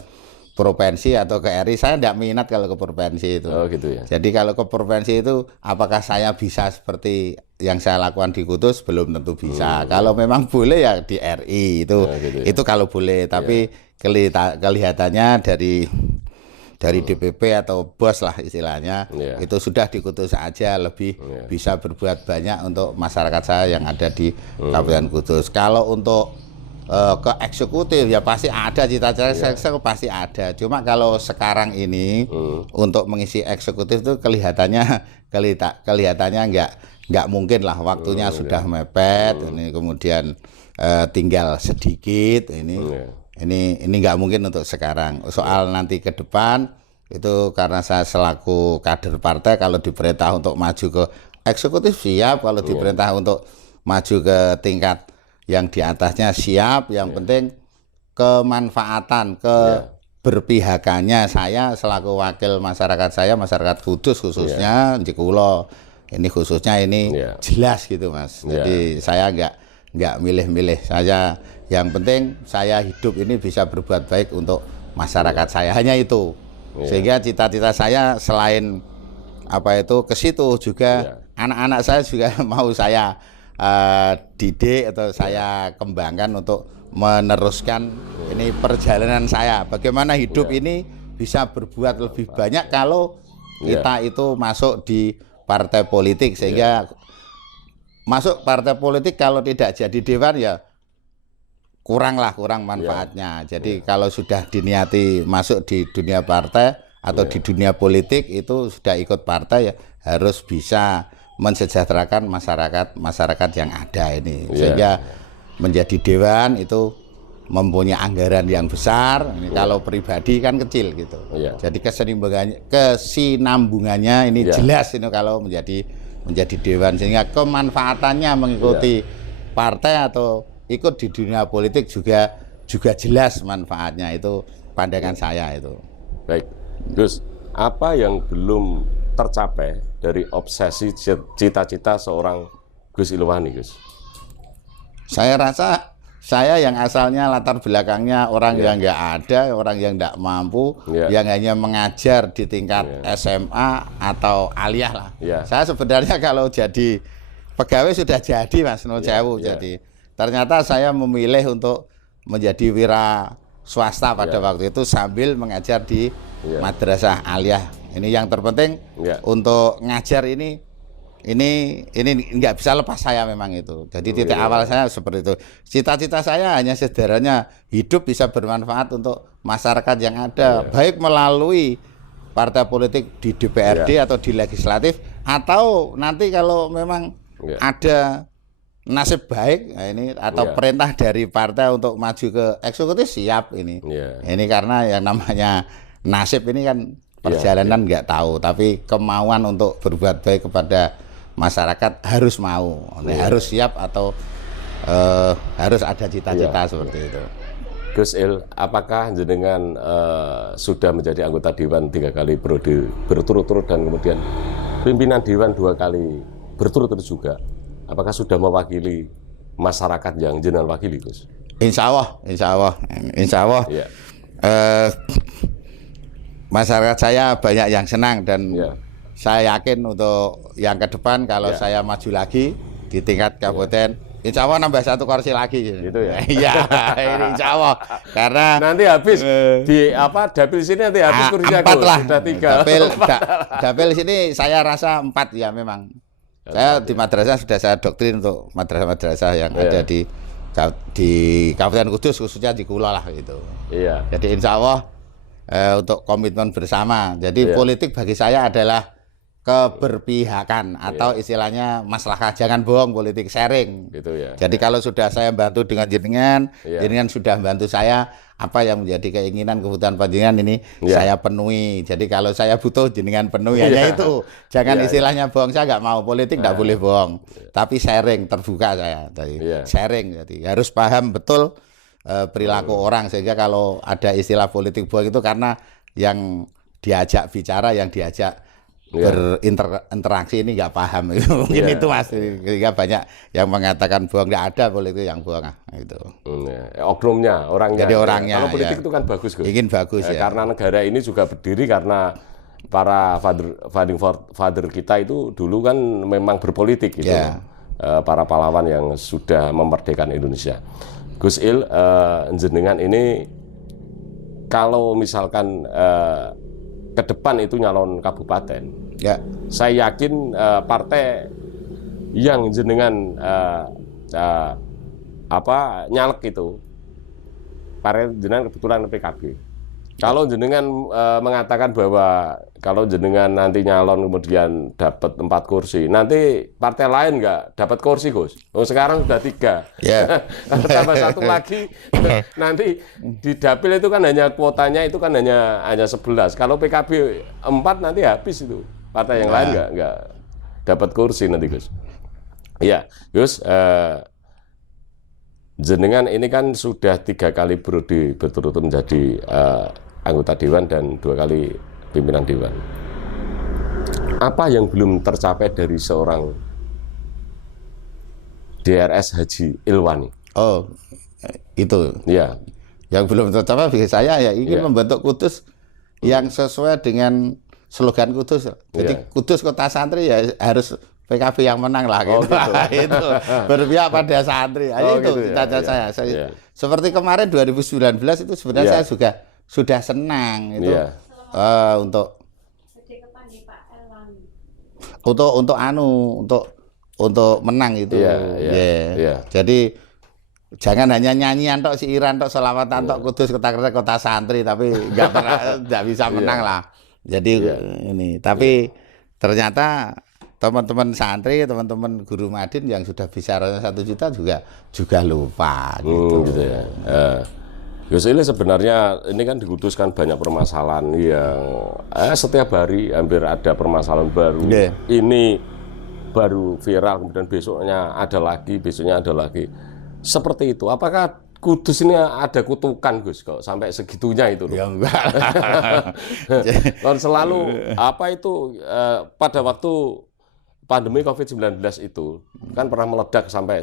provinsi atau ke RI, saya tidak minat kalau ke provinsi itu. Oh, gitu ya. Jadi kalau ke provinsi itu, apakah saya bisa seperti yang saya lakukan di Kudus? Belum tentu bisa. Kalau memang boleh ya di RI itu, gitu ya. Itu kalau boleh. Tapi kelihatannya dari DPP atau bos lah istilahnya, itu sudah di Kudus aja lebih bisa berbuat banyak untuk masyarakat saya yang ada di Kabupaten Kudus. Kalau untuk ke eksekutif ya pasti ada cita-cita saya pasti ada. Cuma kalau sekarang ini untuk mengisi eksekutif itu kelihatannya nggak mungkin lah, waktunya sudah mepet. Ini kemudian tinggal sedikit ini nggak mungkin untuk sekarang. Soal nanti ke depan itu karena saya selaku kader partai, kalau diperintah untuk maju ke eksekutif siap, kalau diperintah untuk maju ke tingkat yang di atasnya siap. Yang penting kemanfaatan, keberpihakannya saya selaku wakil masyarakat saya, masyarakat Kudus khususnya di Kulo ini khususnya ini jelas gitu, Mas. Jadi saya nggak milih-milih saja. Yang penting saya hidup ini bisa berbuat baik untuk masyarakat saya, hanya itu. Sehingga cita-cita saya selain ke situ juga anak-anak saya juga mau saya didik atau saya kembangkan untuk meneruskan ini perjalanan saya. Bagaimana hidup ini bisa berbuat lebih banyak kalau kita itu masuk di partai politik, sehingga masuk partai politik kalau tidak jadi dewan ya kurang manfaatnya. Jadi kalau sudah diniati masuk di dunia partai atau di dunia politik, itu sudah ikut partai ya harus bisa mensejahterakan masyarakat yang ada ini, sehingga menjadi dewan itu mempunyai anggaran yang besar. Ini kalau pribadi kan kecil gitu. Jadi kesinambungannya ini jelas ini kalau menjadi dewan, sehingga kemanfaatannya mengikuti partai atau ikut di dunia politik juga jelas manfaatnya. Itu pandangan saya itu. Baik, Gus, apa yang belum tercapai dari obsesi cita-cita seorang Gus Ilwani, Gus? Saya rasa saya yang asalnya latar belakangnya orang yang nggak ada, orang yang nggak mampu, yang hanya mengajar di tingkat SMA atau aliyah lah. Saya sebenarnya kalau jadi pegawai sudah jadi, Mas, jadi ternyata saya memilih untuk menjadi wira swasta pada waktu itu sambil mengajar di madrasah aliyah. Ini yang terpenting untuk ngajar ini nggak bisa lepas saya memang itu. Jadi titik awal saya seperti itu. Cita-cita saya hanya sederhananya hidup bisa bermanfaat untuk masyarakat yang ada, baik melalui partai politik di DPRD atau di legislatif, atau nanti kalau memang ada nasib baik atau perintah dari partai untuk maju ke eksekutif, siap ini. Ini karena yang namanya nasib ini kan perjalanan nggak tahu, tapi kemauan untuk berbuat baik kepada masyarakat harus mau, harus siap atau harus ada cita-cita seperti itu. Gus Il, apakah jenengan sudah menjadi anggota Dewan 3 kali periode berturut-turut dan kemudian pimpinan Dewan 2 kali berturut-turut juga? Apakah sudah mewakili masyarakat yang jenengan wakili, Gus? Insya Allah. Iya. Masyarakat saya banyak yang senang dan Iya. saya yakin untuk yang ke depan kalau Ya. saya maju lagi di tingkat kabupaten, insya Allah nambah 1 kursi lagi. Gitu ya? Iya, ini insya Allah. Karena Nanti habis di dapil sini nanti habis kursinya 4 Gus. lah. Sudah 3. Dapil sini saya rasa 4 ya memang. Saya di madrasah sudah saya doktrin untuk madrasah-madrasah yang ada di Kabupaten Kudus, khususnya di Kulo lah gitu. Iya. Jadi insya Allah untuk komitmen bersama. Jadi Iya. politik bagi saya adalah keberpihakan atau istilahnya maslahah, jangan bohong, politik sharing. Gitu ya. Jadi kalau sudah saya bantu dengan jenengan, Iya. jenengan sudah bantu saya, apa yang menjadi keinginan kebutuhan panjenengan ini Iya. saya penuhi. Jadi kalau saya butuh jenengan penuhi, hanya itu. Jangan Iya, istilahnya bohong, saya nggak mau politik, nggak boleh bohong. Tapi sharing, terbuka saya. Jadi Iya. sharing, jadi harus paham betul perilaku orang, sehingga kalau ada istilah politik bohong itu karena yang diajak bicara, yang diajak berinteraksi ini nggak paham. Mungkin itu Mas, sehingga banyak yang mengatakan bohong, nggak ada politik yang bohong gitu. Oknumnya, orangnya. Jadi orangnya, Kalau politik ya. itu kan bagus, Gus. Ingin bagus ya. Karena negara ini juga berdiri karena para founding father kita itu dulu kan memang berpolitik gitu. Ya. Para pahlawan yang sudah memerdekakan Indonesia. Gus Il, jenengan ini kalau misalkan ke depan itu nyalon kabupaten, Ya. saya yakin partai yang jenengan nyalek itu, partai jenengan kebetulan PKB. Kalau jenengan mengatakan bahwa kalau jenengan nanti nyalon kemudian dapat 4 kursi, nanti partai lain nggak dapat kursi, Gus. Oh, sekarang sudah 3. Ya. Tambah 1 lagi, nanti di dapil itu kan hanya kuotanya itu kan hanya 11. Kalau PKB 4 nanti habis itu. Partai yang lain nggak dapat kursi nanti, Gus. Iya, Gus. Jenengan ini kan sudah 3 kali periode berturut-turut menjadi anggota Dewan dan 2 kali pimpinan Dewan. Apa yang belum tercapai dari seorang DRS Haji Ilwani? Oh, itu. Ya, Yang belum tercapai bagi saya ya ingin membentuk Kudus yang sesuai dengan slogan Kudus. Jadi Kudus kota santri ya harus PKB yang menang lah gitu. Itu berpihak pada santri. Itu gitu ya. cita-cita saya. Seperti kemarin 2019 itu sebenarnya saya juga sudah senang itu untuk menang itu. Jadi jangan hanya nyanyian tok, siiran tok, selawatan tok, Kudus kota santri, tapi nggak bisa menang lah. Jadi ini, tapi ternyata teman-teman santri, teman-teman guru madin yang sudah bicara 1 juta juga lupa gitu. Gitu ya. Gus Il, sebenarnya ini kan di Kudus kan banyak permasalahan yang setiap hari hampir ada permasalahan baru. Ini baru viral, kemudian besoknya ada lagi, besoknya ada lagi. Seperti itu. Apakah Kudus ini ada kutukan, Gus, kok sampai segitunya itu? Ya enggak. Kan selalu pada waktu pandemi COVID-19 itu kan pernah meledak sampai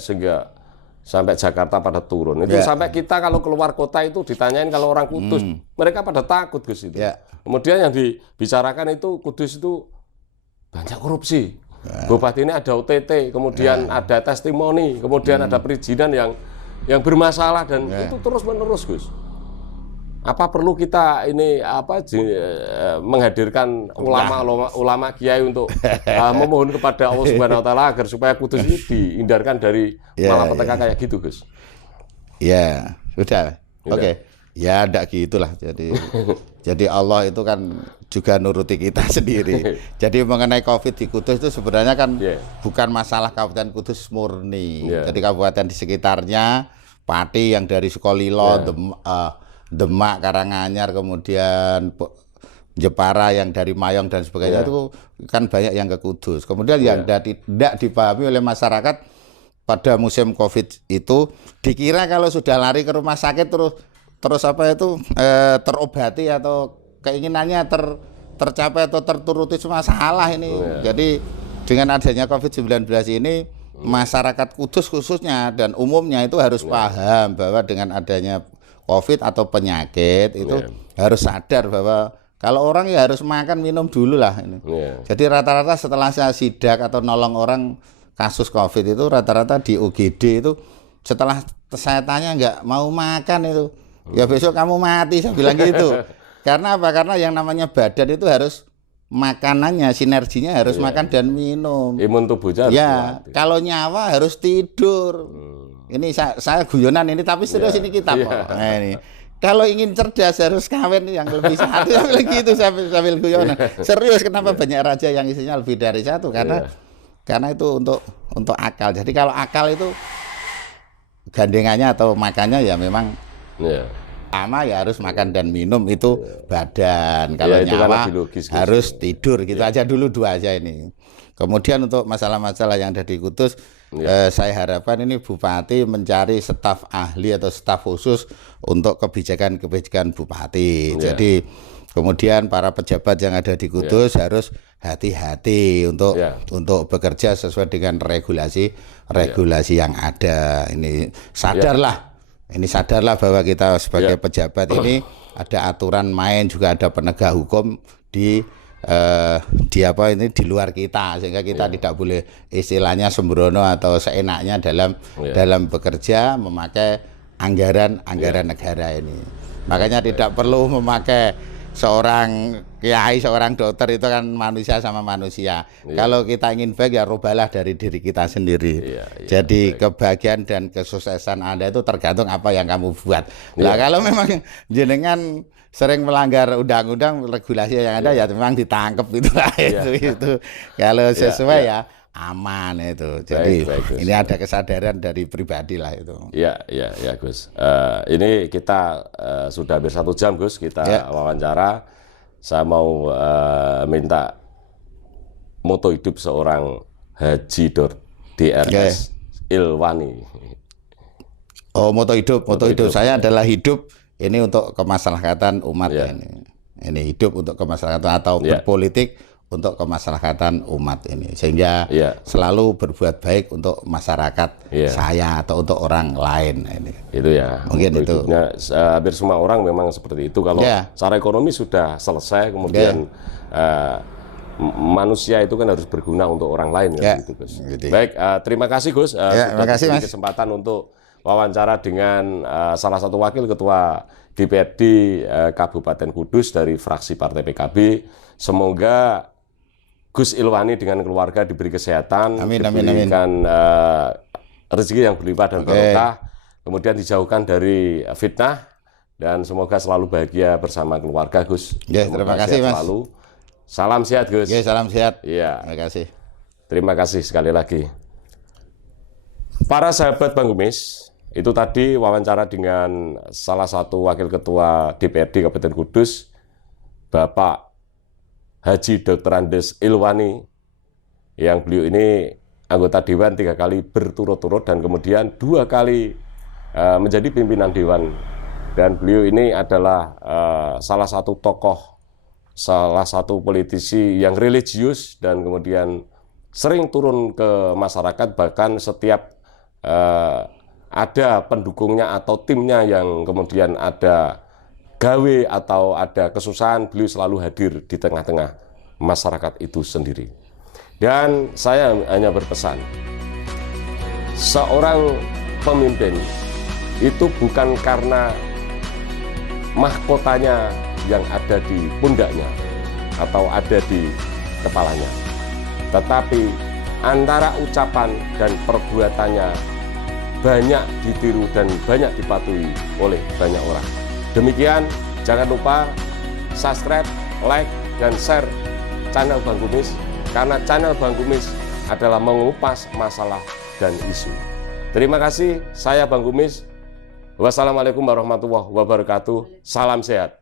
Jakarta pada turun. Itu sampai kita kalau keluar kota itu ditanyain kalau orang Kudus, mereka pada takut, Gus, itu. Kemudian yang dibicarakan itu Kudus itu banyak korupsi. Bupati ini ada OTT, kemudian ada testimoni, kemudian ada perizinan yang bermasalah dan itu terus-menerus, Gus. Apa perlu kita ini menghadirkan ulama kiai untuk memohon kepada Allah Subhanahu wa taala agar supaya Kudus ini dihindarkan dari malapetaka kayak gitu, Gus? Ya, sudah. Oke. Ya enggak gitulah. Jadi Allah itu kan juga nuruti kita sendiri. Jadi mengenai Covid di Kudus itu sebenarnya kan bukan masalah Kabupaten Kudus murni. Jadi kabupaten di sekitarnya, Pati yang dari Sukolilo, Demak, Karanganyar, kemudian Jepara yang dari Mayong dan sebagainya itu kan banyak yang ke Kudus. Kemudian yang tidak dipahami oleh masyarakat pada musim Covid itu dikira kalau sudah lari ke rumah sakit terus terus apa itu terobati atau keinginannya tercapai atau terturuti semua salah ini. Jadi dengan adanya COVID-19 ini masyarakat Kudus khususnya dan umumnya itu harus paham bahwa dengan adanya COVID atau penyakit itu harus sadar bahwa kalau orang ya harus makan minum dulu lah ini. Jadi rata-rata setelah saya sidak atau nolong orang kasus COVID itu rata-rata di UGD itu setelah saya tanya nggak mau makan itu, ya besok kamu mati, saya bilang gitu. Karena apa? Karena yang namanya badan itu harus makanannya, sinerginya harus makan dan minum. Imun tubuhnya harus ya, kalau nyawa harus tidur. Ini saya guyonan ini, tapi serius ini kita kok. Nah, ini. Kalau ingin cerdas harus kawin yang lebih satu, sambil gitu sambil guyonan. Serius, kenapa banyak raja yang isinya lebih dari satu? Karena itu untuk akal. Jadi kalau akal itu gandengannya atau makannya ya memang sama ya harus makan dan minum itu badan. Kalau nyawa harus tidur gitu aja dulu, dua aja ini. Kemudian untuk masalah-masalah yang ada di Kudus, saya harapkan ini Bupati mencari staf ahli atau staf khusus untuk kebijakan-kebijakan Bupati. Jadi kemudian para pejabat yang ada di Kudus harus hati-hati untuk bekerja sesuai dengan regulasi yang ada. Ini sadarlah bahwa kita sebagai pejabat ini ada aturan main, juga ada penegak hukum di luar kita, sehingga kita tidak boleh istilahnya sembrono atau seenaknya dalam bekerja memakai anggaran negara ini. Makanya tidak perlu memakai seorang kiai, seorang dokter, itu kan manusia sama manusia. Kalau kita ingin baik ya rubahlah dari diri kita sendiri. Jadi kebahagiaan dan kesuksesan Anda itu tergantung apa yang kamu buat. Nah, kalau memang jenengan sering melanggar undang-undang, regulasi yang ada ya memang ditangkap gitu lah. Itu kalau sesuai ya aman itu. Jadi baik, ini ada kesadaran dari pribadi lah itu. Ya Gus. Ini kita sudah hampir 1 jam Gus kita wawancara. Saya mau minta moto hidup seorang Haji DRS Ilwani. Oh, moto hidup saya adalah hidup ini untuk kemaslahatan umat ini. Ini hidup untuk kemaslahatan atau berpolitik untuk kemaslahatan umat ini, sehingga selalu berbuat baik untuk masyarakat saya atau untuk orang lain ini. Itu ya. Mungkin itu. Hampir semua orang memang seperti itu. Kalau secara ekonomi sudah selesai, kemudian manusia itu kan harus berguna untuk orang lain. Gitu, Gus. Baik, terima kasih Gus. Terima kasih Mas. Kesempatan untuk wawancara dengan salah satu wakil ketua DPRD Kabupaten Kudus dari fraksi Partai PKB. Semoga Gus Ilwani dengan keluarga diberi kesehatan, diberikan rezeki yang berlimpah dan barokah, kemudian dijauhkan dari fitnah, dan semoga selalu bahagia bersama keluarga Gus. Terima kasih Mas. Selalu. Salam sehat Gus. Salam sehat. Terima kasih. Terima kasih sekali lagi. Para sahabat Bang Gumis, itu tadi wawancara dengan salah satu wakil ketua DPRD Kabupaten Kudus, Bapak Haji Dr. Andes Ilwani, yang beliau ini anggota Dewan 3 kali berturut-turut dan kemudian 2 kali menjadi pimpinan Dewan. Dan beliau ini adalah salah satu tokoh, salah satu politisi yang religius dan kemudian sering turun ke masyarakat, bahkan setiap ada pendukungnya atau timnya yang kemudian ada gawe atau ada kesusahan, beliau selalu hadir di tengah-tengah masyarakat itu sendiri. Dan saya hanya berpesan, seorang pemimpin itu bukan karena mahkotanya yang ada di pundaknya atau ada di kepalanya, tetapi antara ucapan dan perbuatannya banyak ditiru dan banyak dipatuhi oleh banyak orang. Demikian, jangan lupa subscribe, like, dan share channel Bang Gumis, karena channel Bang Gumis adalah mengupas masalah dan isu. Terima kasih, saya Bang Gumis. Wassalamualaikum warahmatullahi wabarakatuh. Salam sehat.